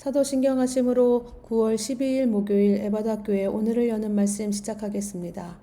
사도신경하심으로 9월 12일 목요일 에바다교회 오늘을 여는 말씀 시작하겠습니다.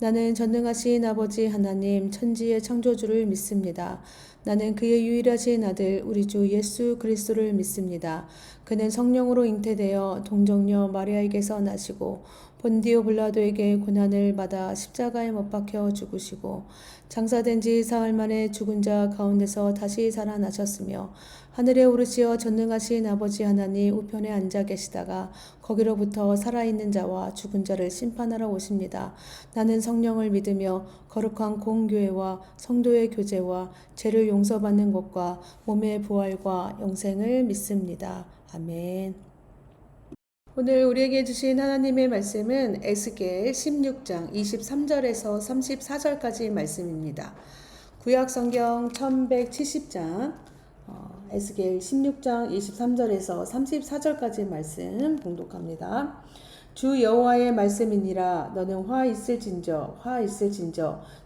나는 전능하신 아버지 하나님 천지의 창조주를 믿습니다. 나는 그의 유일하신 아들 우리 주 예수 그리스도를 믿습니다. 그는 성령으로 잉태되어 동정녀 마리아에게서 나시고 본디오 빌라도에게 고난을 받아 십자가에 못 박혀 죽으시고 장사된 지 사흘 만에 죽은 자 가운데서 다시 살아나셨으며 하늘에 오르시어 전능하신 아버지 하나님 우편에 앉아 계시다가 거기로부터 살아있는 자와 죽은 자를 심판하러 오십니다. 나는 성령을 믿으며 거룩한 공교회와 성도의 교제와 죄를 용서받는 것과 몸의 부활과 영생을 믿습니다. 아멘. 오늘 우리에게 주신 하나님의 말씀은 에스겔 16장 23절에서 34절까지 말씀입니다. 구약 성경 1170장 에스겔 16장 23절에서 34절까지 말씀 봉독합니다. 주 여호와의 말씀이니라. 너는 화 있을진저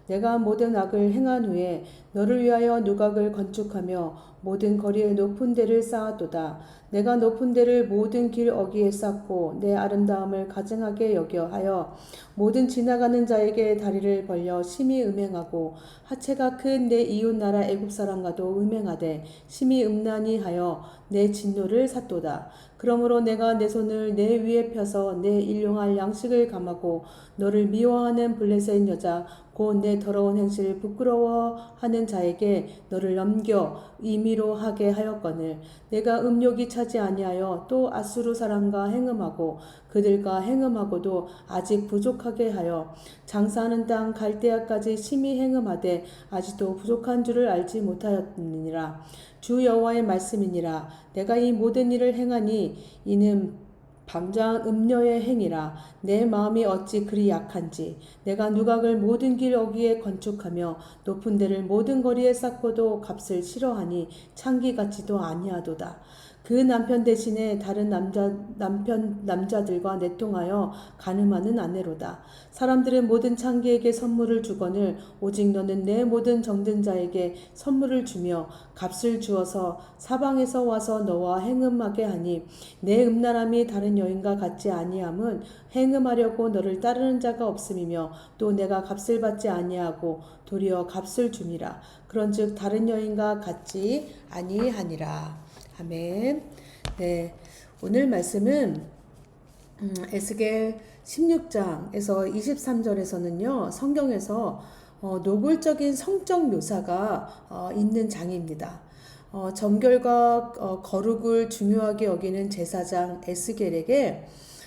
내가 모든 악을 행한 후에 너를 위하여 누각을 건축하며 모든 거리에 높은 데를 쌓았도다. 내가 높은 데를 모든 길 어귀에 쌓고 내 아름다움을 가증하게 여겨 하여 모든 지나가는 자에게 다리를 벌려 심히 음행하고 하체가 큰 내 이웃 나라 애굽 사람과도 음행하되 심히 음란히 하여 내 진노를 샀도다. 그러므로 내가 내 손을 내 위에 펴서 내 일용할 양식을 감하고 너를 미워하는 블레셋 여자 곧 내 더러운 행실을 부끄러워하는 자에게 너를 넘겨 임의로 하게 하였거늘 내가 음욕이 차지 아니하여 또 아수르 사람과 행음하고 그들과 행음하고도 아직 부족하게 하여 장사하는 땅 갈대아까지 심히 행음하되 아직도 부족한 줄을 알지 못하였느니라. 주 여호와의 말씀이니라. 내가 이 모든 일을 행하니 이는 방자한 음녀의 행위라. 내 마음이 어찌 그리 약한지 내가 누각을 모든 길 어귀에 건축하며 높은 데를 모든 거리에 쌓고도 값을 싫어하니 창기 같지도 아니하도다. 그 남편 대신에 다른 남자들과 내통하여 간음하는 아내로다. 사람들은 모든 창기에게 선물을 주거늘 오직 너는 내 모든 정든 자에게 선물을 주며 값을 주어서 사방에서 와서 너와 행음하게 하니 내 음란함이 다른 여인과 같지 아니함은 행음하려고 너를 따르는 자가 없음이며 또 내가 값을 받지 아니하고 도리어 값을 줌이라. 그런즉 다른 여인과 같지 아니하니라. 아멘. 네, 오늘 말씀은 에스겔 16장에서 23절에서는요. 성경에서 노골적인 성적 묘사가 있는 장입니다. 정결과 거룩을 중요하게 여기는 제사장 에스겔에게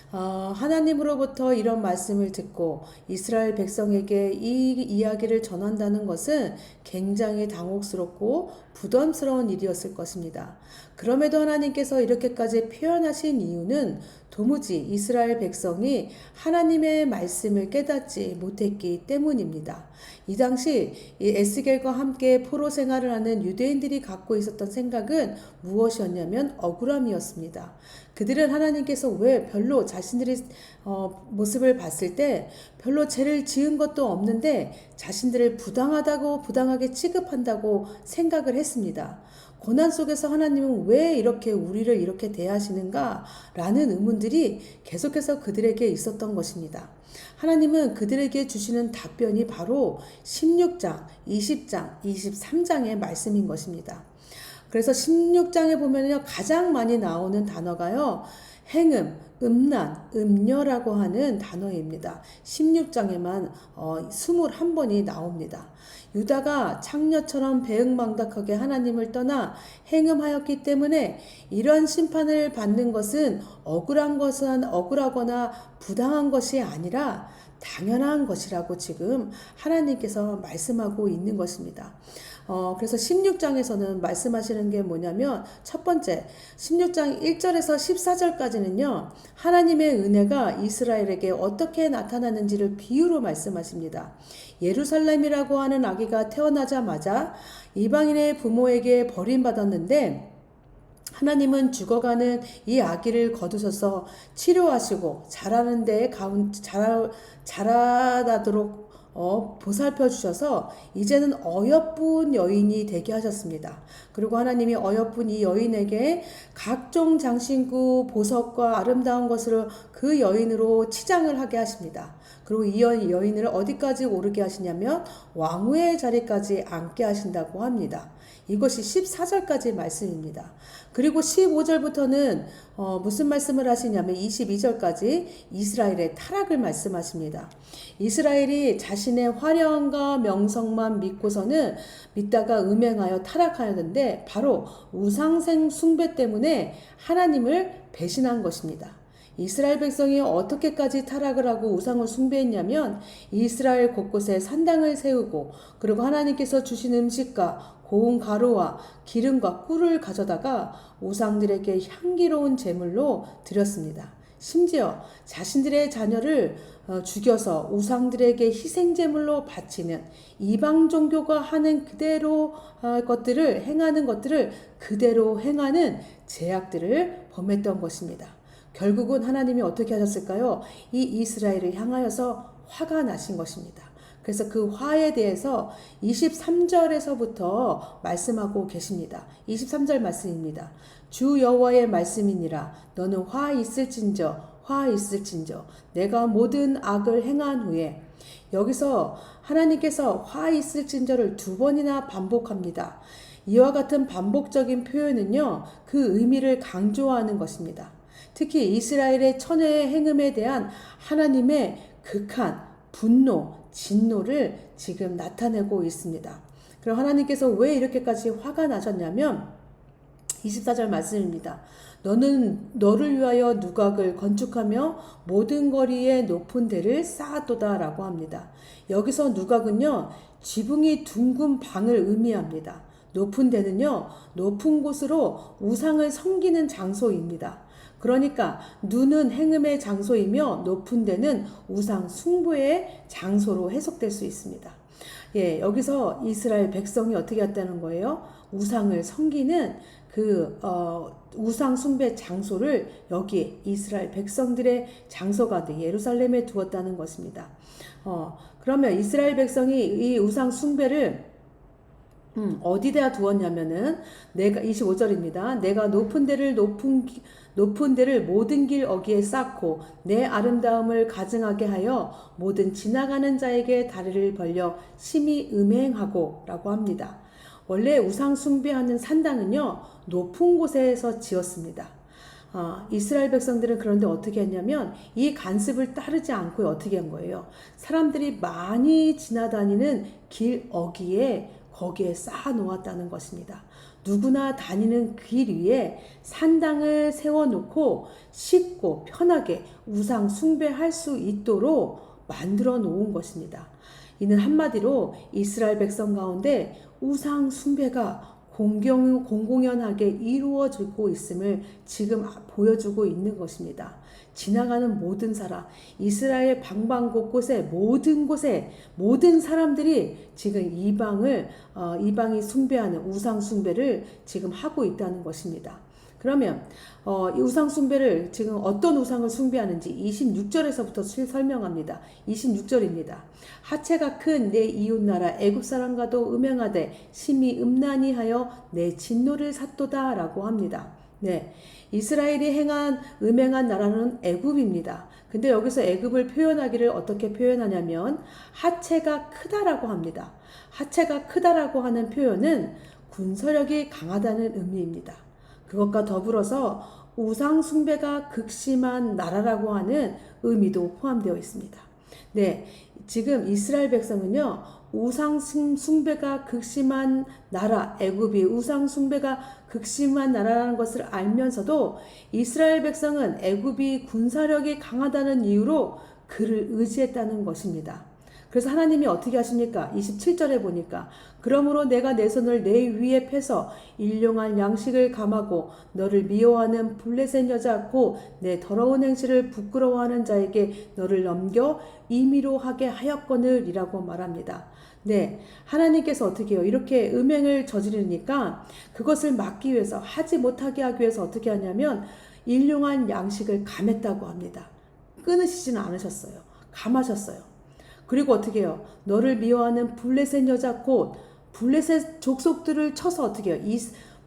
하나님으로부터 이런 말씀을 듣고 이스라엘 백성에게 이 이야기를 전한다는 것은 굉장히 당혹스럽고 부담스러운 일이었을 것입니다. 그럼에도 하나님께서 이렇게까지 표현하신 이유는 도무지 이스라엘 백성이 하나님의 말씀을 깨닫지 못했기 때문입니다. 이 당시 에스겔과 함께 포로 생활을 하는 유대인들이 갖고 있었던 생각은 무엇이었냐면 억울함이었습니다. 그들은 하나님께서 왜 별로 자신들의 모습을 봤을 때 별로 죄를 지은 것도 없는데 자신들을 부당하게 취급한다고 생각을 했습니다. 고난 속에서 하나님은 왜 이렇게 우리를 이렇게 대하시는가? 라는 의문들이 계속해서 그들에게 있었던 것입니다. 하나님은 그들에게 주시는 답변이 바로 16장, 20장, 23장의 말씀인 것입니다. 그래서 16장에 보면요, 가장 많이 나오는 단어가요, 행음, 음란, 음녀라고 하는 단어입니다. 16장에만 21번이 나옵니다. 유다가 창녀처럼 배은망덕하게 하나님을 떠나 행음하였기 때문에 이런 심판을 받는 것은 억울하거나 부당한 것이 아니라 당연한 것이라고 지금 하나님께서 말씀하고 있는 것입니다. 그래서 16장에서는 말씀하시는 게 뭐냐면 첫 번째 16장 1절에서 14절까지는요. 하나님의 은혜가 이스라엘에게 어떻게 나타나는지를 비유로 말씀하십니다. 예루살렘이라고 하는 아기가 태어나자마자 이방인의 부모에게 버림받았는데 하나님은 죽어가는 이 아기를 거두셔서 치료하시고 자라는 데에 자라나도록 보살펴 주셔서 이제는 어여쁜 여인이 되게 하셨습니다. 그리고 하나님이 어여쁜 이 여인에게 각종 장신구 보석과 아름다운 것으로 그 여인으로 치장을 하게 하십니다. 그리고 이 여인을 어디까지 오르게 하시냐면 왕후의 자리까지 앉게 하신다고 합니다. 이것이 14절까지 말씀입니다. 그리고 15절부터는 무슨 말씀을 하시냐면 22절까지 이스라엘의 타락을 말씀하십니다. 이스라엘이 자신의 화려함과 명성만 믿다가 음행하여 타락하였는데 바로 우상생 숭배 때문에 하나님을 배신한 것입니다. 이스라엘 백성이 어떻게까지 타락을 하고 우상을 숭배했냐면 이스라엘 곳곳에 산당을 세우고 그리고 하나님께서 주신 음식과 고운 가루와 기름과 꿀을 가져다가 우상들에게 향기로운 제물로 드렸습니다. 심지어 자신들의 자녀를 죽여서 우상들에게 희생제물로 바치는 이방 종교가 하는 그대로 행하는 것들을 그대로 행하는 죄악들을 범했던 것입니다. 결국은 하나님이 어떻게 하셨을까요? 이 이스라엘을 향하여서 화가 나신 것입니다. 그래서 그 화에 대해서 23절에서부터 말씀하고 계십니다. 23절 말씀입니다. 주 여호와의 말씀이니라 너는 화 있을진저 내가 모든 악을 행한 후에 여기서 하나님께서 화 있을진저를 2번이나 반복합니다. 이와 같은 반복적인 표현은요, 그 의미를 강조하는 것입니다. 특히 이스라엘의 천혜의 행음에 대한 하나님의 극한 분노, 진노를 지금 나타내고 있습니다. 그럼 하나님께서 왜 이렇게까지 화가 나셨냐면 24절 말씀입니다. 너는 너를 위하여 누각을 건축하며 모든 거리에 높은 데를 쌓았도다 라고 합니다. 여기서 누각은요, 지붕이 둥근 방을 의미합니다. 높은 데는요, 높은 곳으로 우상을 섬기는 장소입니다. 그러니까 눈은 행음의 장소이며 높은 데는 우상 숭배의 장소로 해석될 수 있습니다. 예, 여기서 이스라엘 백성이 어떻게 했다는 거예요? 우상을 섬기는 우상 숭배 장소를 여기 이스라엘 백성들의 장소가 예루살렘에 두었다는 것입니다. 그러면 이스라엘 백성이 이 우상 숭배를 어디다 두었냐면은 25절입니다. 내가 높은 데를 모든 길 어귀에 쌓고 내 아름다움을 가증하게 하여 모든 지나가는 자에게 다리를 벌려 심히 음행하고 라고 합니다. 원래 우상 숭배하는 산당은요, 높은 곳에서 지었습니다. 이스라엘 백성들은 그런데 어떻게 했냐면 이 관습을 따르지 않고 어떻게 한 거예요? 사람들이 많이 지나다니는 길 어귀에 거기에 쌓아 놓았다는 것입니다. 누구나 다니는 길 위에 산당을 세워놓고 쉽고 편하게 우상 숭배할 수 있도록 만들어 놓은 것입니다. 이는 한마디로 이스라엘 백성 가운데 우상 숭배가 공공연하게 이루어지고 있음을 지금 보여주고 있는 것입니다. 지나가는 모든 사람, 이스라엘 방방 곳곳에 모든 사람들이 지금 이방이 숭배하는 우상 숭배를 지금 하고 있다는 것입니다. 그러면 이 우상 숭배를 지금 어떤 우상을 숭배하는지 26절에서부터 설명합니다. 26절입니다. 하체가 큰 내 이웃나라 애굽 사람과도 음행하되 심히 음란히 하여 내 진노를 샀도다 라고 합니다. 네, 이스라엘이 음행한 나라는 애굽입니다. 근데 여기서 애굽을 표현하기를 어떻게 표현하냐면 하체가 크다라고 합니다. 하체가 크다라고 하는 표현은 군사력이 강하다는 의미입니다. 그것과 더불어서 우상 숭배가 극심한 나라라고 하는 의미도 포함되어 있습니다. 네, 지금 이스라엘 백성은요, 우상 숭배가 극심한 나라, 애굽이 우상 숭배가 극심한 나라라는 것을 알면서도 이스라엘 백성은 애굽이 군사력이 강하다는 이유로 그를 의지했다는 것입니다. 그래서 하나님이 어떻게 하십니까? 27절에 보니까 그러므로 내가 내 손을 내 위에 펴서 일용할 양식을 감하고 너를 미워하는 블레셋 여자 곧 내 더러운 행실을 부끄러워하는 자에게 너를 넘겨 임의로 하게 하였거늘 이라고 말합니다. 네, 하나님께서 어떻게 해요? 이렇게 음행을 저지르니까 그것을 막기 위해서 하지 못하게 하기 위해서 어떻게 하냐면 일용한 양식을 감했다고 합니다. 끊으시지는 않으셨어요. 감하셨어요. 그리고 어떻게 해요? 너를 미워하는 블레셋 여자 곧 블레셋 족속들을 쳐서 어떻게 해요? 이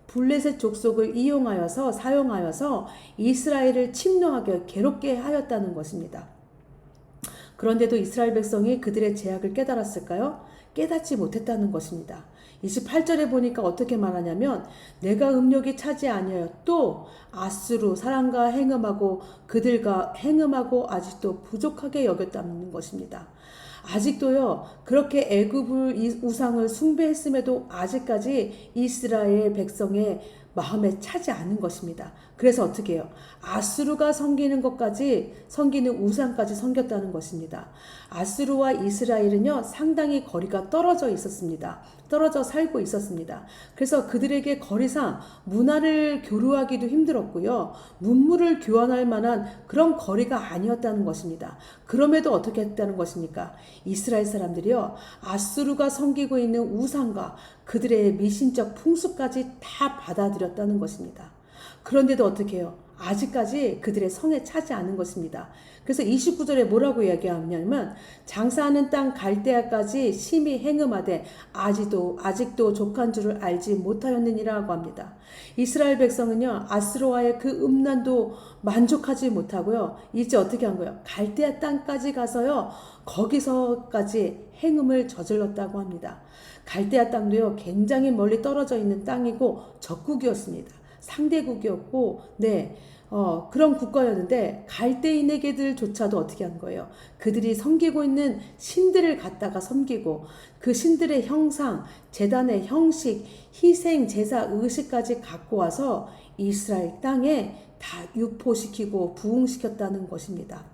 블레셋 족속을 이용하여서 사용하여서 이스라엘을 침노하게 괴롭게 하였다는 것입니다. 그런데도 이스라엘 백성이 그들의 죄악을 깨달았을까요? 깨닫지 못했다는 것입니다. 28절에 보니까 어떻게 말하냐면 내가 음욕이 차지 아니하여 또 아수르 사람과 행음하고 그들과 행음하고 아직도 부족하게 여겼다는 것입니다. 아직도요 그렇게 애굽을 우상을 숭배했음에도 아직까지 이스라엘 백성의 마음에 차지 않은 것입니다. 그래서 어떻게 해요? 아수르가 섬기는 것까지 섬기는 우상까지 섬겼다는 것입니다. 아수르와 이스라엘은요 상당히 거리가 떨어져 있었습니다. 떨어져 살고 있었습니다. 그래서 그들에게 거리상 문화를 교류하기도 힘들었고요. 문물을 교환할 만한 그런 거리가 아니었다는 것입니다. 그럼에도 어떻게 했다는 것입니까? 이스라엘 사람들이요 아수르가 섬기고 있는 우상과 그들의 미신적 풍수까지 다 받아들였다는 것입니다. 그런데도 어떻게 해요? 아직까지 그들의 성에 차지 않은 것입니다. 그래서 29절에 뭐라고 이야기하냐면 장사하는 땅 갈대아까지 심히 행음하되 아직도 족한 줄을 알지 못하였느니라고 합니다. 이스라엘 백성은요 아스로와의 그 음란도 만족하지 못하고요 이제 어떻게 한 거예요? 갈대아 땅까지 가서요 거기서까지 행음을 저질렀다고 합니다. 갈대아 땅도요 굉장히 멀리 떨어져 있는 땅이고 적국이었습니다. 상대국이었고 그런 국가였는데 갈대인에게들조차도 어떻게 한 거예요? 그들이 섬기고 있는 신들을 갖다가 섬기고 그 신들의 형상, 제단의 형식, 희생, 제사, 의식까지 갖고 와서 이스라엘 땅에 다 유포시키고 부흥시켰다는 것입니다.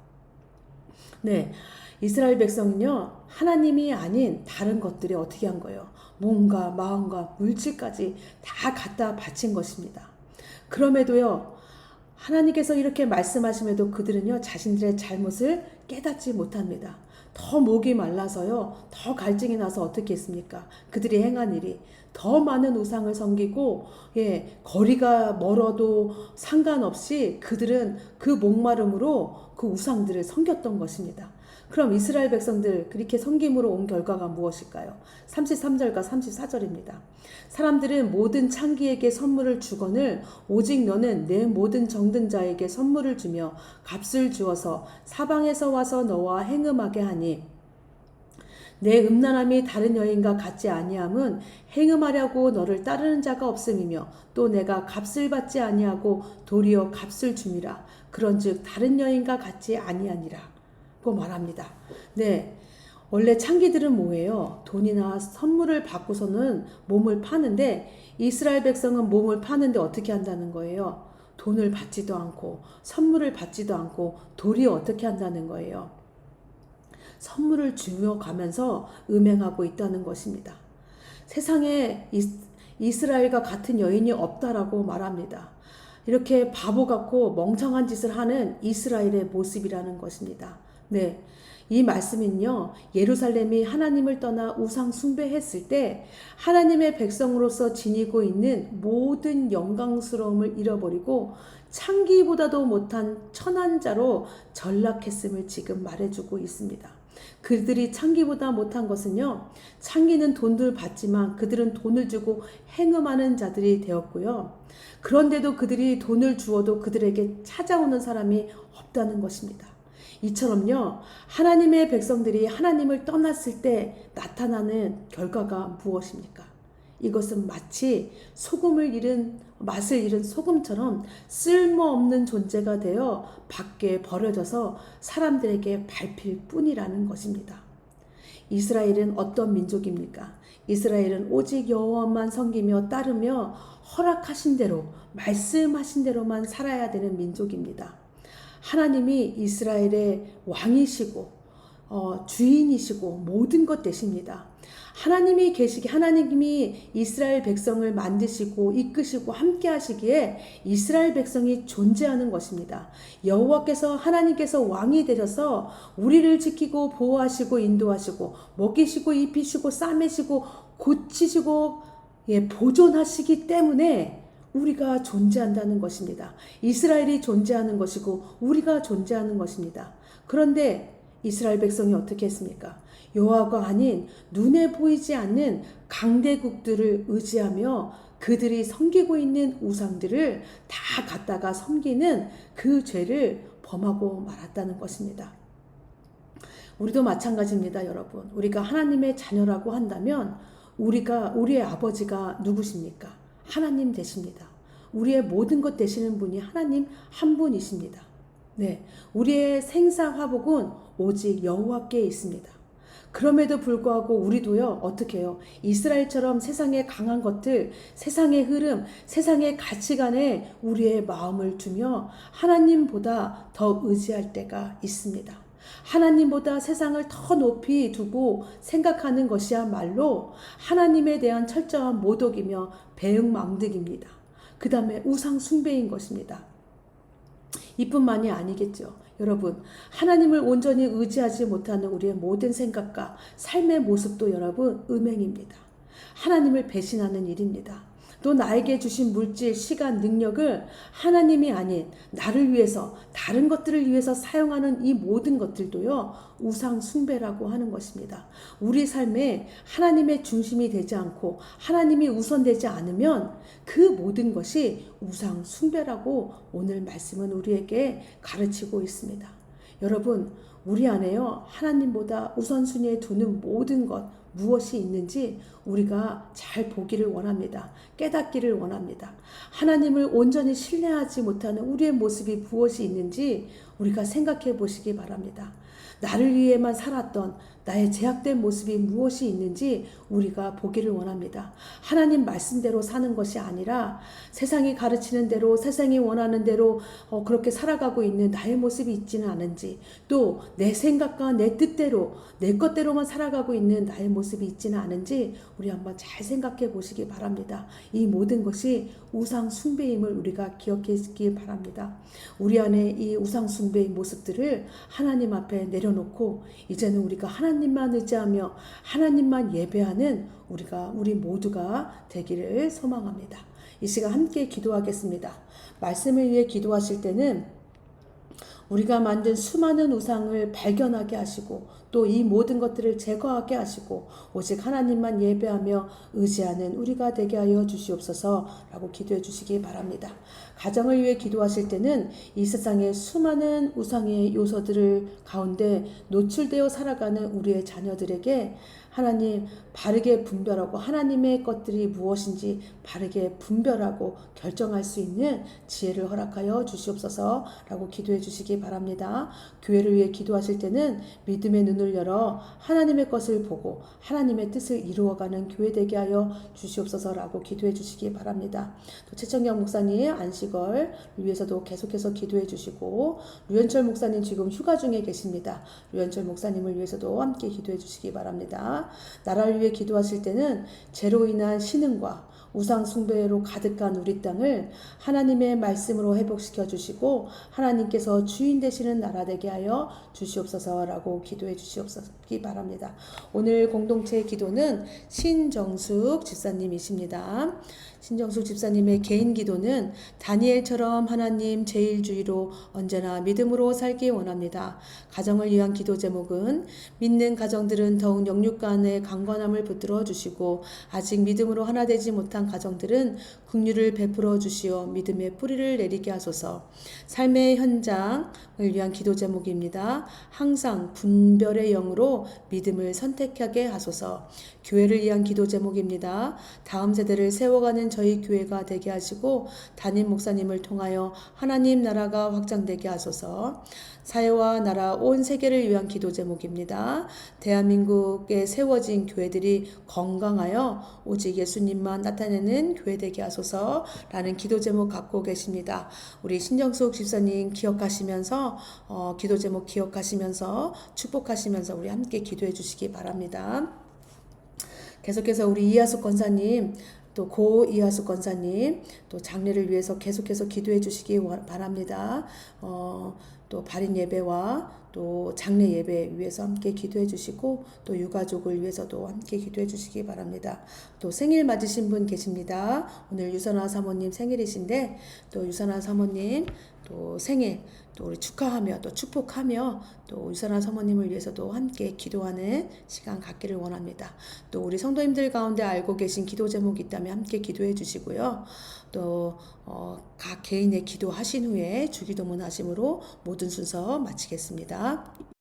이스라엘 백성은요 하나님이 아닌 다른 것들이 어떻게 한 거예요? 몸과 마음과 물질까지 다 갖다 바친 것입니다. 그럼에도요 하나님께서 이렇게 말씀하심에도 그들은요 자신들의 잘못을 깨닫지 못합니다. 더 목이 말라서요 더 갈증이 나서 어떻게 했습니까? 그들이 행한 일이 더 많은 우상을 섬기고 거리가 멀어도 상관없이 그들은 그 목마름으로 그 우상들을 섬겼던 것입니다. 그럼 이스라엘 백성들 그렇게 섬김으로 온 결과가 무엇일까요? 33절과 34절입니다. 사람들은 모든 창기에게 선물을 주거늘 오직 너는 내 모든 정든 자에게 선물을 주며 값을 주어서 사방에서 와서 너와 행음하게 하니 내 음란함이 다른 여인과 같지 아니함은 행음하려고 너를 따르는 자가 없음이며 또 내가 값을 받지 아니하고 도리어 값을 줌이라 그런즉 다른 여인과 같지 아니하니라 고 말합니다. 원래 창기들은 뭐예요? 돈이나 선물을 받고서는 몸을 파는데 이스라엘 백성은 몸을 파는데 어떻게 한다는 거예요? 돈을 받지도 않고 선물을 받지도 않고 도리어 어떻게 한다는 거예요? 선물을 주며 가면서 음행하고 있다는 것입니다. 세상에 이스라엘과 같은 여인이 없다라고 말합니다. 이렇게 바보 같고 멍청한 짓을 하는 이스라엘의 모습이라는 것입니다. 이 말씀은요 예루살렘이 하나님을 떠나 우상 숭배했을 때 하나님의 백성으로서 지니고 있는 모든 영광스러움을 잃어버리고 창기보다도 못한 천한 자로 전락했음을 지금 말해주고 있습니다. 그들이 창기보다 못한 것은요 창기는 돈을 받지만 그들은 돈을 주고 행음하는 자들이 되었고요 그런데도 그들이 돈을 주어도 그들에게 찾아오는 사람이 없다는 것입니다. 이처럼요 하나님의 백성들이 하나님을 떠났을 때 나타나는 결과가 무엇입니까? 이것은 마치 맛을 잃은 소금처럼 쓸모없는 존재가 되어 밖에 버려져서 사람들에게 밟힐 뿐이라는 것입니다. 이스라엘은 어떤 민족입니까? 이스라엘은 오직 여호와만 섬기며 따르며 허락하신 대로 말씀하신 대로만 살아야 되는 민족입니다. 하나님이 이스라엘의 왕이시고 주인이시고 모든 것 되십니다. 하나님이 이스라엘 백성을 만드시고 이끄시고 함께 하시기에 이스라엘 백성이 존재하는 것입니다. 하나님께서 왕이 되셔서 우리를 지키고 보호하시고 인도하시고 먹이시고 입히시고 싸매시고 고치시고 보존하시기 때문에 우리가 존재한다는 것입니다. 이스라엘이 존재하는 것이고 우리가 존재하는 것입니다. 그런데 이스라엘 백성이 어떻게 했습니까? 여호와가 아닌 눈에 보이지 않는 강대국들을 의지하며 그들이 섬기고 있는 우상들을 다 갖다가 섬기는 그 죄를 범하고 말았다는 것입니다. 우리도 마찬가지입니다, 여러분. 우리가 하나님의 자녀라고 한다면 우리의 아버지가 누구십니까? 하나님 되십니다. 우리의 모든 것 되시는 분이 하나님 한 분이십니다. 네, 우리의 생사화복은 오직 여호와께 있습니다. 그럼에도 불구하고 우리도요, 어떻게 해요? 이스라엘처럼 세상의 강한 것들, 세상의 흐름, 세상의 가치관에 우리의 마음을 두며 하나님보다 더 의지할 때가 있습니다. 하나님보다 세상을 더 높이 두고 생각하는 것이야말로 하나님에 대한 철저한 모독이며 배응망덕입니다. 그 다음에 우상 숭배인 것입니다. 이뿐만이 아니겠죠. 여러분, 하나님을 온전히 의지하지 못하는 우리의 모든 생각과 삶의 모습도 여러분 음행입니다. 하나님을 배신하는 일입니다. 또 나에게 주신 물질, 시간, 능력을 하나님이 아닌 나를 위해서, 다른 것들을 위해서 사용하는 이 모든 것들도요, 우상 숭배라고 하는 것입니다. 우리 삶에 하나님의 중심이 되지 않고 하나님이 우선되지 않으면 그 모든 것이 우상 숭배라고 오늘 말씀은 우리에게 가르치고 있습니다. 여러분, 우리 안에요, 하나님보다 우선순위에 두는 모든 것, 무엇이 있는지 우리가 잘 보기를 원합니다. 깨닫기를 원합니다. 하나님을 온전히 신뢰하지 못하는 우리의 모습이 무엇이 있는지 우리가 생각해 보시기 바랍니다. 나를 위해만 살았던 나의 제약된 모습이 무엇이 있는지 우리가 보기를 원합니다. 하나님 말씀대로 사는 것이 아니라 세상이 가르치는 대로, 세상이 원하는 대로 그렇게 살아가고 있는 나의 모습이 있지는 않은지, 또 내 생각과 내 뜻대로, 내 것대로만 살아가고 있는 나의 모습이 있지는 않은지 우리 한번 잘 생각해 보시기 바랍니다. 이 모든 것이 우상 숭배임을 우리가 기억하시기 바랍니다. 우리 안에 이 우상 숭배의 모습들을 하나님 앞에 내려놓고 이제는 우리가 하나님만 의지하며 하나님만 예배하는 우리 모두가 되기를 소망합니다. 이 시간 함께 기도하겠습니다. 말씀을 위해 기도하실 때는 우리가 만든 수많은 우상을 발견하게 하시고 또 이 모든 것들을 제거하게 하시고 오직 하나님만 예배하며 의지하는 우리가 되게 하여 주시옵소서라고 기도해 주시기 바랍니다. 가정을 위해 기도하실 때는 이 세상의 수많은 우상의 요소들을 가운데 노출되어 살아가는 우리의 자녀들에게 하나님 바르게 분별하고 하나님의 것들이 무엇인지 바르게 분별하고 결정할 수 있는 지혜를 허락하여 주시옵소서라고 기도해 주시기 바랍니다. 교회를 위해 기도하실 때는 믿음의 눈을 열어 하나님의 것을 보고 하나님의 뜻을 이루어가는 교회 되게 하여 주시옵소서라고 기도해 주시기 바랍니다. 또 최청경 목사님 안식을 위해서도 계속해서 기도해 주시고 류현철 목사님 지금 휴가 중에 계십니다. 류현철 목사님을 위해서도 함께 기도해 주시기 바랍니다. 나라를 위해 기도하실 때는 죄로 인한 신흥과 우상 숭배로 가득한 우리 땅을 하나님의 말씀으로 회복시켜 주시고 하나님께서 주인 되시는 나라 되게 하여 주시옵소서라고 기도해 주시옵기 바랍니다. 오늘 공동체 기도는 신정숙 집사님이십니다. 신정숙 집사님의 개인 기도는 다니엘처럼 하나님 제일주의로 언제나 믿음으로 살기 원합니다. 가정을 위한 기도 제목은 믿는 가정들은 더욱 영육간의 강건함을 붙들어 주시고 아직 믿음으로 하나 되지 못한 가정들은 긍휼을 베풀어 주시어 믿음의 뿌리를 내리게 하소서. 삶의 현장을 위한 기도 제목입니다. 항상 분별의 영으로 믿음을 선택하게 하소서. 교회를 위한 기도 제목입니다. 다음 세대를 세워가는 저희 교회가 되게 하시고 담임 목사님을 통하여 하나님 나라가 확장되게 하소서. 사회와 나라 온 세계를 위한 기도 제목입니다. 대한민국에 세워진 교회들이 건강하여 오직 예수님만 나타내는 교회 되게 하소서라는 기도 제목 갖고 계십니다. 우리 신정숙 집사님 기억하시면서 기도 제목 기억하시면서 축복하시면서 우리 함께 기도해 주시기 바랍니다. 계속해서 우리 이하숙 권사님 또 고 이하숙 권사님 또 장례를 위해서 계속해서 기도해 주시기 바랍니다. 또 발인 예배와 또 장례 예배 위해서 함께 기도해 주시고 또 유가족을 위해서도 함께 기도해 주시기 바랍니다. 또 생일 맞으신 분 계십니다. 오늘 유선아 사모님 생일이신데 또 유선아 사모님 또 또 생애 또 우리 축하하며 또 축복하며 또 유선한 사모님을 위해서도 함께 기도하는 시간 갖기를 원합니다. 또 우리 성도님들 가운데 알고 계신 기도 제목이 있다면 함께 기도해 주시고요. 또 각 개인의 기도하신 후에 주기도문 하심으로 모든 순서 마치겠습니다.